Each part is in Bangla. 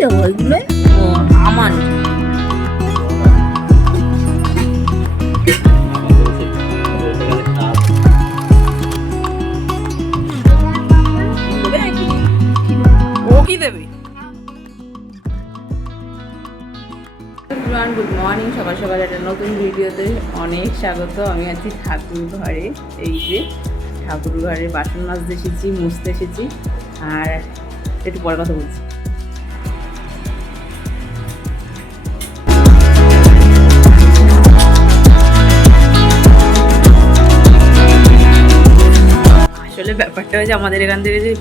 দেবো ও আমার। ও কি দেবে? গুড মর্নিং সকাল সকাল একটা নতুন ভিডিওতে অনেক স্বাগত। আমি আছি ঠাকুর ঘরে। এই যে ঠাকুর ঘরে বাসন মাজতে এসেছি মুছতে এসেছি। আর একটু পরে কথা বলছি। ব্যাপারটা হচ্ছে আমাদের এখান থেকে যে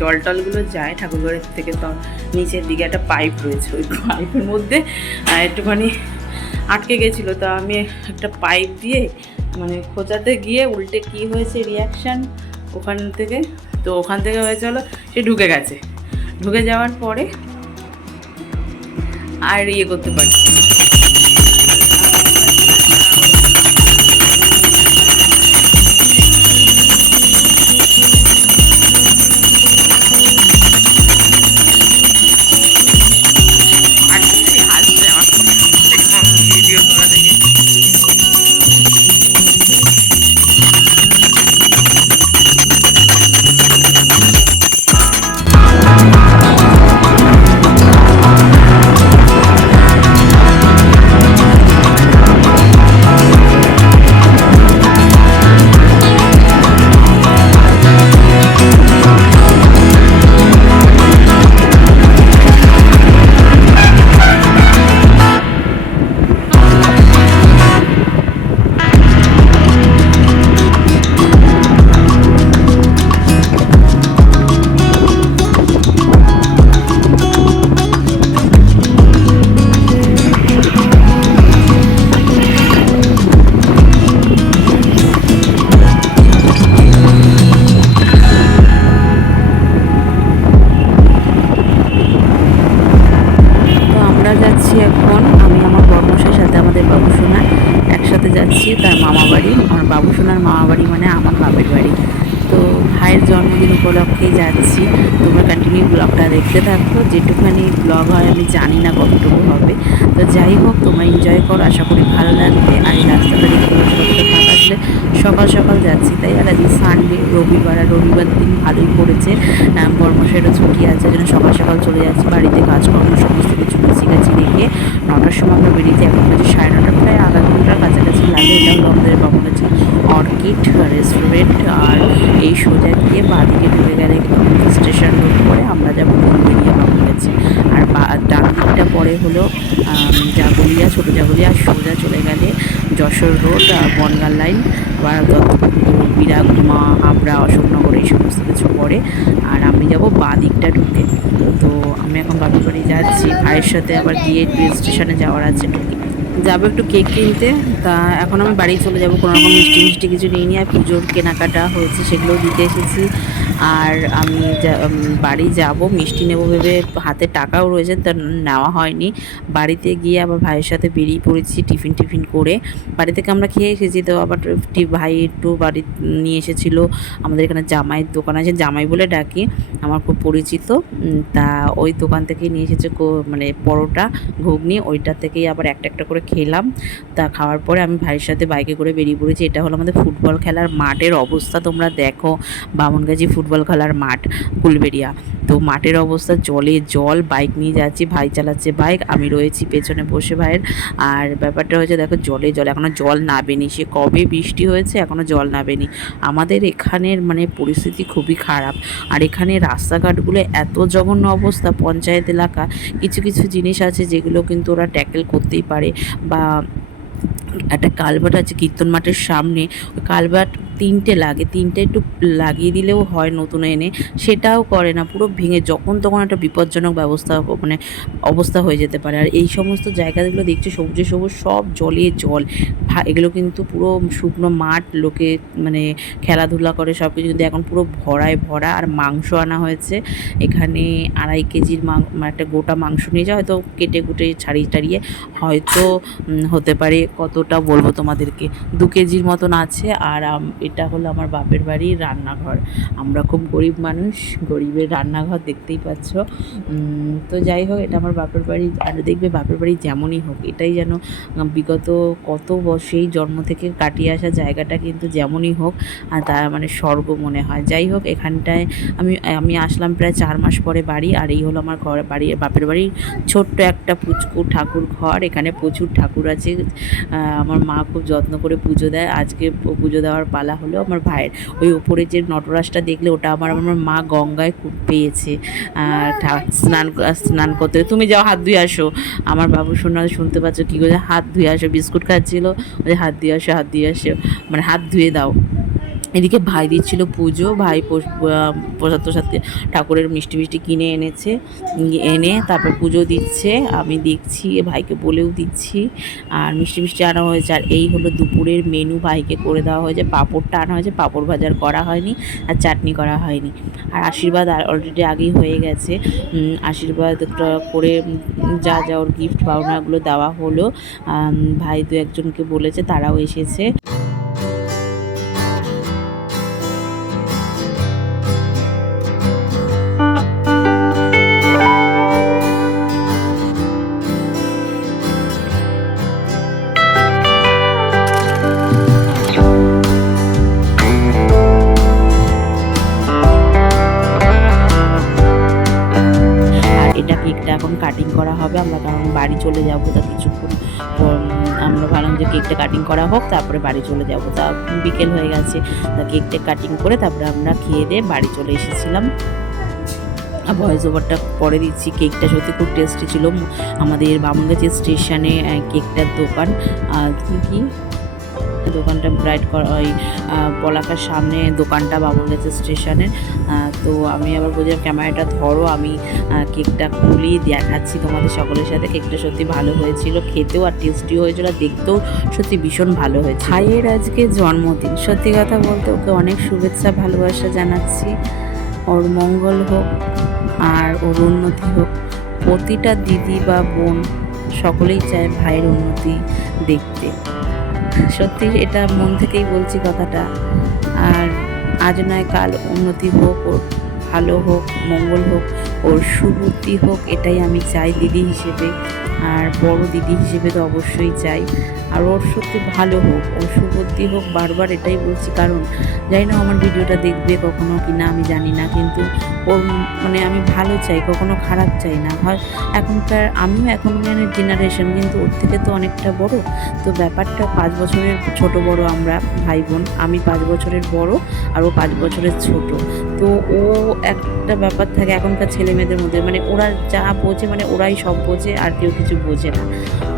জল টলগুলো যায় ঠাকুরঘরের থেকে, তো নিচের দিকে একটা পাইপ রয়েছে। ওই পাইপের মধ্যে একটুখানি আটকে গেছিল। তা আমি একটা পাইপ দিয়ে মানে খোঁচাতে গিয়ে উল্টে কি হয়েছে রিয়াকশান ওখান থেকে, তো ওখান থেকে হয়েছে হলো, সে ঢুকে গেছে। ঢুকে যাওয়ার পরে আর ইয়ে করতে পারছি বাড়ি তো ভাইয়ের জন্মদিন উপলক্ষেই যাচ্ছি। তোমরা কন্টিনিউ ব্লগটা দেখতে থাকো। যেটুখানি ব্লগ হয়, আমি জানি না কতটুকু হবে। তো যাই হোক, তোমরা এনজয় করো। আশা করি ভালো লাগবে। আর এই রাস্তাটা দেখতে পাচ্ছ আসলে সকাল সকাল যাচ্ছি, তাই আর আজকে সানডে রবিবার। আর রবিবার দিন ভালোই পড়েছে। বর্মশাইটা ছুটি আছে, যেন সকাল সকাল চলে যাচ্ছি। বাড়িতে কাজকর্ম, সমস্ত কিছু কাছাকাছি রেখে নটার সময় আমরা বেরিয়েছি। এখন বাজে সাড়ে নটা, প্রায় আধা ঘণ্টার কাছাকাছি লাগে। এটা হলো আমাদের কাছে অর্কিড, রেস্টুরেন্ট আর এই সোজা গিয়ে বাদিকে ঢুকে গেলে স্টেশন রোড করে আমরা যাব বেরিয়ে বাবুর কাছে আর বা, ডান দিকটা পরে হলো জাগলিয়া, ছোটো জাগলিয়া, আর সোজা চলে গেলে যশোর রোড আর বনগাঁ লাইন দত্তপুকুর বিরাগুমা হাবড়া, অশোকনগর, এই সমস্ত কিছু পরে। আর আমি যাব বাঁ দিকটা ঢুকে। তো আমি এখন বাপের বাড়ি যাচ্ছি। ভাইয়ের সাথে আবার গিয়ে স্টেশনে যাওয়ার আছে ঢুকে। যাব একটু কেক কিনতে। তা এখন আমি বাড়ি চলে যাব, কোনো রকম মিষ্টি মিষ্টি কিছু নিয়ে নিয়ে আর পুজোর কেনাকাটা হয়েছে সেগুলো দিতে এসেছি। আর আমি বাড়ি যাব, মিষ্টি নেব ভেবে হাতে টাকাও রয়েছে, তা নেওয়া হয়নি। বাড়িতে গিয়ে আবার ভাইয়ের সাথে বেরিয়ে পড়েছি টিফিন টিফিন করে। বাড়ি থেকে আমরা খেয়ে এসেছি, তো আবার ভাই একটু বাড়ি নিয়ে এসেছিল। আমাদের এখানে জামাইয়ের দোকান আছে, জামাই বলে ডাকি, আমার খুব পরিচিত। তা ওই দোকান থেকেই নিয়ে এসেছে মানে পরোটা, ঘুগনি, ওইটা থেকেই আবার একটা একটা করে খেলাম। তা খাওয়ার পরে আমি ভাইয়ের সাথে বাইকে করে বেরিয়ে পড়েছি। এটা হলো আমাদের ফুটবল খেলার মাঠের অবস্থা। তোমরা দেখো বামনগাজি ফুটবল খেলার মাঠ কুলবেড়িয়া তো মাঠের অবস্থা, জলে জল বাইক নিয়ে যাচ্ছি, ভাই চালাচ্ছে বাইক আমি রয়েছি পেছনে বসে ভাইয়ের। আর ব্যাপারটা হচ্ছে দেখো জলে জল এখনও জল নাবেনি সে কবে বৃষ্টি হয়েছে এখনও জল নাবেনি আমাদের এখানের মানে পরিস্থিতি খুবই খারাপ। আর এখানে রাস্তাঘাটগুলো এত জঘন্য অবস্থা, পঞ্চায়েত এলাকা, কিছু কিছু জিনিস আছে যেগুলো কিন্তু ওরা ট্যাকেল করতেই পারে। বা একটা কালভার্ট আছে, কীর্তন মাঠের সামনে কালভার্ট তিনটে লাগে, তিনটে একটু লাগিয়ে দিলেও হয় নতুন এনে, সেটাও করে না, পুরো ভেঙে যখন তখন একটা বিপজ্জনক ব্যবস্থা মানে অবস্থা হয়ে যেতে পারে। আর এই সমস্ত জায়গাগুলো দেখছি সবুজে সবুজ, সব জলে জল। এগুলো কিন্তু পুরো শুকনো মাঠ, লোকে মানে খেলাধুলা করে সব কিছু কিন্তু এখন পুরো ভরায় ভরা। আর মাংস আনা হয়েছে, এখানে আড়াই কেজির মাং- একটা গোটা মাংস নিয়ে যাওয়া হয়তো কেটে কুটে ছাড়িয়ে টাড়িয়ে, হয়তো হতে পারে, কতটা বলব তোমাদেরকে? দু কেজির মতন আছে, আর এটা হলো আমার বাপের বাড়ির রান্নাঘর। আমরা খুব গরিব মানুষ, গরিবের রান্নাঘর দেখতেই পাচ্ছ। তো যাই হোক, এটা আমার বাপের বাড়ি, আর দেখবে বাপের বাড়ি যেমনই হোক, এটাই যেন বিগত কত বর্ষেই জন্ম থেকে কাটিয়ে আসা জায়গাটা কিন্তু যেমনই হোক, আর তার মানে স্বর্গ মনে হয়। যাই হোক, এখানটায় আমি আমি আসলাম প্রায় চার মাস পরে বাড়ি, আর এই হলো আমার ঘর, বাড়ি, বাপের বাড়ির ছোট্ট একটা পুচকু ঠাকুর ঘর। এখানে প্রচুর ঠাকুর আছে। আমার মা খুব যত্ন করে পুজো দেয়। আজকে পুজো দেওয়ার পালা হলো আমার ভাইয়ের ওই ওপরে যে নটরাজটা দেখলে ওটা আমার আমার মা গঙ্গায় খুব পেয়েছে। স্নান স্নান করতে। তুমি যাও, হাত ধুয়ে আসো। আমার বাবু শোনা, শুনতে পাচ্ছ কী করে হাত ধুয়ে আসো, বিস্কুট খাচ্ছিলো। ওই হাত ধুয়ে আসো, হাত ধুয়ে আসো। মানে হাত ধুয়ে দাও। এদিকে ভাই দিচ্ছিল পুজো, ভাই প্রসাদ প্রসাদ ঠাকুরের মিষ্টি মিষ্টি কিনে এনেছে এনে তারপর পুজো দিচ্ছে, আমি দেখছি ভাইকে বলেও দিচ্ছি, আর মিষ্টি মিষ্টি আনা হয়েছে, আর এই হলো দুপুরের মেনু ভাইকে করে দেওয়া হয়েছে, পাঁপড়টা আনা হয়েছে, পাঁপড় ভাজার করা হয়নি, আর চাটনি করা হয়নি, আর আশীর্বাদ অলরেডি আগেই হয়ে গেছে আশীর্বাদ করে যা যা ওর গিফট পাওনাগুলো দেওয়া হলো ভাই দু একজনকে বলেছে, তারাও এসেছে। কাটিং করা হবে। আমরা কারণ বাড়ি চলে যাব তা কিছুক্ষণ আমরা ভাবলাম যে কেকটা কাটিং করা হোক, তারপরে বাড়ি চলে যাব। তা বিকেল হয়ে গেছে, তা কেকটা কাটিং করে তারপরে আমরা খেয়ে দিয়ে বাড়ি চলে এসেছিলাম। আর ভয়েস ওভারটা পরে দিচ্ছি কেকটা সত্যি খুব টেস্টি ছিল। আমাদের বামুনগাছি স্টেশনে কেকটার দোকান। আর কি কি? দোকানটা ব্রাইট ওই পলাকার সামনে দোকানটা বামুনগাছি স্টেশনের আহ, তো আমি আবার বলছিলাম ক্যামেরাটা ধরো আমি কেকটা খুলি দেখাচ্ছি তোমাদের সকলের সাথে। কেকটা সত্যি ভালো হয়েছিল খেতেও আর টেস্টিও হয়েছিল আর দেখতেও সত্যি ভীষণ ভালো হয়েছে ভাইয়ের আজকে জন্মদিন। সত্যি কথা বলতে ওকে অনেক শুভেচ্ছা ভালোবাসা জানাচ্ছি। ওর মঙ্গল হোক আর ওর উন্নতি হোক। প্রতিটা দিদি বা বোন সকলেই চায় ভাইয়ের উন্নতি দেখতে। সত্যি এটা মন থেকেই বলছি কথাটা। আর আজ নয়, কাল উন্নতি হোক, ওর ভালো হোক, মঙ্গল হোক, ওর সুবুদ্ধি হোক, এটাই আমি চাই দিদি হিসেবে। আর বড় দিদি হিসেবে তো অবশ্যই চাই। আর ওর সত্যি ভালো হোক, ওর সুবুদ্ধি হোক, বারবার এটাই বলছি। কারণ জানি না আমার ভিডিওটা দেখবে কখনো কি না আমি জানি না। কিন্তু ওর মানে আমি ভালো চাই, কখনো খারাপ চাই না। হয় এখনকার আমিও এখনকার জেনারেশন কিন্তু ওর থেকে তো অনেকটা বড়। তো ব্যাপারটা পাঁচ বছরের ছোট বড় আমরা ভাই বোন, আমি পাঁচ বছরের বড় আর ও পাঁচ বছরের ছোট। তো ও একটা ব্যাপার থাকে এখনকার ছেলে মেয়েদের মধ্যে মানে ওরা যা বোঝে মানে ওরাই সব বোঝে, আর কেউ কিছু বোঝে না।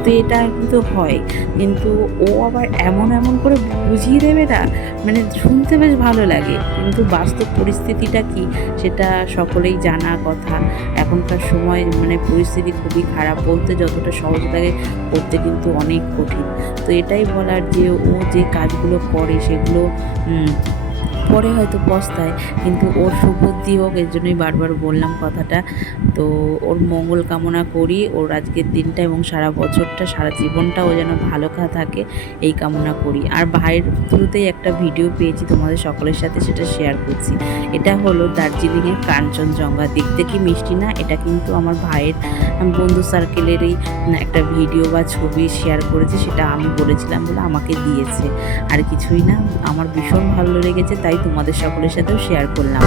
তো এটা কিন্তু হয়। কিন্তু ও আবার এমন এমন করে বুঝিয়ে দেবে না মানে শুনতে বেশ ভালো লাগে। কিন্তু বাস্তব পরিস্থিতিটা কি, সেটা সকলেই জানা কথা। এখনকার সময় মানে পরিস্থিতি খুবই খারাপ, বলতে যতটা সহজ লাগে করতে কিন্তু অনেক কঠিন। তো এটাই বলার যে ও যে কাজগুলো করে, সেগুলো পরে হয়তো পস্তায়, কিন্তু ওর সুবুদ্ধি হোক, এর জন্যই বারবার বললাম কথাটা। তো ওর মঙ্গল কামনা করি, ওর আজকের দিনটা এবং সারা বছরটা, সারা জীবনটা ও যেন ভালো থাকে, এই কামনা করি। আর ভাইয়ের থ্রুতেই একটা ভিডিও পেয়েছি, তোমাদের সকলের সাথে সেটা শেয়ার করছি। এটা হলো দার্জিলিংয়ের কাঞ্চনজঙ্ঘা। দেখতে কি মিষ্টি না, এটা কিন্তু আমার ভাইয়ের বন্ধু সার্কেলেরই একটা ভিডিও বা ছবি শেয়ার করেছে, সেটা আমি বলেছিলাম বলে আমাকে দিয়েছে। আর কিছুই না, আমার ভীষণ ভালো লেগেছে, তাই তোমাদের সকলের সাথেও শেয়ার করলাম।